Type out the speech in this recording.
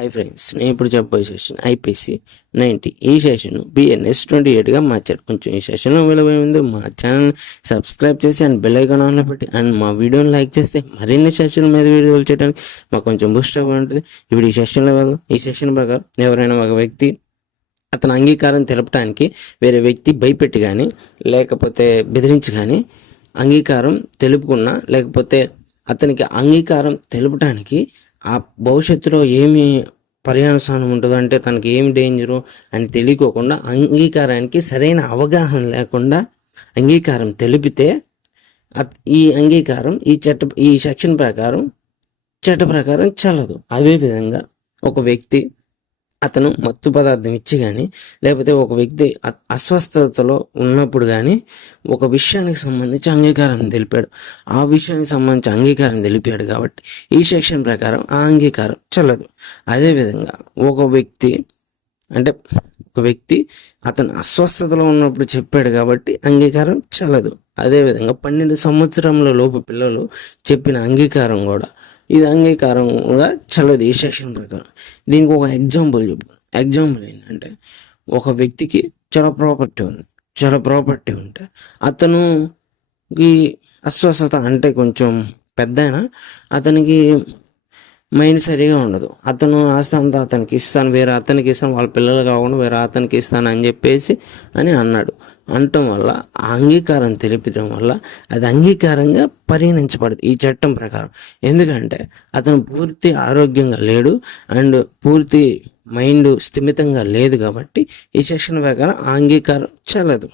Hi friends, నేను ఇప్పుడు చెప్పబోయే సెషన్ ఐపీసీ 90. ఈ సెషన్ బిఎన్ఎస్ 28గా మార్చారు. కొంచెం ఈ సెషన్లో విలువై ఉంది. మా ఛానల్ సబ్స్క్రైబ్ చేసి అండ్ బెల్ ఐకాన్ ఆన్లో పెట్టి అండ్ మా వీడియోని లైక్ చేస్తే మరిన్ని సెషన్ మీద వీడియోలు చేయడానికి మాకు కొంచెం బూస్ట్గా ఉంటుంది. ఇప్పుడు ఈ సెషన్లో వెళ్దాం. ఈ సెషన్ ప్రకారం ఎవరైనా ఒక వ్యక్తి అతని అంగీకారం తెలపడానికి వేరే వ్యక్తి భయపెట్టి కానీ లేకపోతే బెదిరించి కానీ అంగీకారం తెలుపుకున్నా, లేకపోతే అతనికి అంగీకారం తెలుపడానికి ఆ భవిష్యత్తులో ఏమి పర్యావసానం ఉంటుందో, అంటే తనకి ఏమి డేంజరు అని తెలియకోకుండా అంగీకారానికి సరైన అవగాహన లేకుండా అంగీకారం తెలిపితే ఈ అంగీకారం ఈ సెక్షన్ ప్రకారం చట్ట ప్రకారం చెల్లదు. అదేవిధంగా ఒక వ్యక్తి అతను మత్తు పదార్థం ఇచ్చి కానీ లేకపోతే ఒక వ్యక్తి అస్వస్థతలో ఉన్నప్పుడు కానీ ఒక విషయానికి సంబంధించి అంగీకారం తెలిపాడు, ఆ విషయానికి సంబంధించి అంగీకారం తెలిపాడు కాబట్టి ఈ సెక్షన్ ప్రకారం ఆ అంగీకారం చెల్లదు. అదేవిధంగా ఒక వ్యక్తి అతను అస్వస్థతలో ఉన్నప్పుడు చెప్పాడు కాబట్టి అంగీకారం చెల్లదు. అదేవిధంగా 12 సంవత్సరముల లోపు పిల్లలు చెప్పిన అంగీకారం కూడా ఇది అంగీకారంగా చెల్లదు ఈ సెక్షన్ ప్రకారం. దీనికి ఒక ఎగ్జాంపుల్ ఏంటంటే, ఒక వ్యక్తికి చాలా ప్రాపర్టీ ఉంటే అతనుకి అస్వస్థత, అంటే కొంచెం పెద్దయినా అతనికి మైండ్ సరిగా ఉండదు. అతను ఆస్తి అంతా అతనికి ఇస్తాను, వేరే అతనికి ఇస్తాను, వాళ్ళ పిల్లలు కాకుండా వేరే అతనికి ఇస్తాను అని చెప్పేసి అన్నాడు. అనటం వల్ల ఆ అంగీకారం తెలిపడం వల్ల అది అంగీకారంగా పరిగణించబడదు ఈ చట్టం ప్రకారం. ఎందుకంటే అతను పూర్తి ఆరోగ్యంగా లేడు అండ్ పూర్తి మైండ్ స్థిమితంగా లేదు కాబట్టి ఈ సెక్షన్ ప్రకారం ఆ అంగీకారం చెల్లదు.